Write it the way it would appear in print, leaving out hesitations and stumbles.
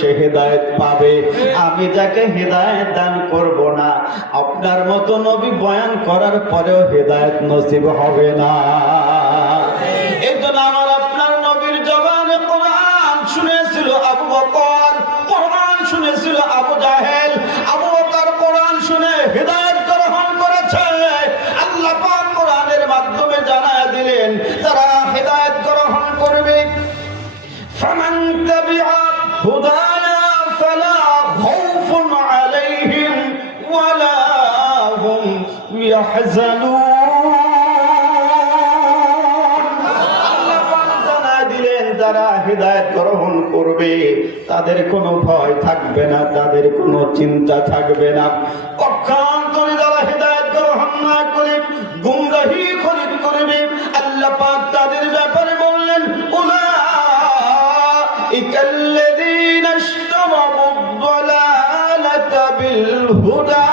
সে হেদায়েত পাবে। আমি যাকে হেদায়েত দান করব না, আপনার মতো নবী বয়ান করার পরেও হেদায়েত নসিব হবে না। এই জন্য আমার আপনার নবীর জবানে কোরআন শুনেছিল আবু বকর, কোরআন শুনেছিল আবু জাহেল। আবু বকর কোরআন শুনে হেদায়েত গ্রহণ করেছে। আল্লাহ পাক কোরআনের মাধ্যমে জানায় দিলেন যারা হেদায়েত গ্রহণ করবে, ফামান তাবিআ হুদায়া ফালা খাউফুন আলাইহিম ওয়ালা হুম ইয়াহজানুন। আল্লাহ পাক জানায় দিলেন যারা হিদায়াত গ্রহণ করবে তাদের কোনো ভয় থাকবে না, তাদের কোনো চিন্তা থাকবে না। পক্ষান্তরে যারা হিদায়াত গ্রহণ না করে গুমরাহি খরিদ করবে, আল্লাহ পাক তাদের ব্যাপারে বললেন উলাইকাল্লাযীনা ইশতারাবুদ-দালালাতা বিল হুদা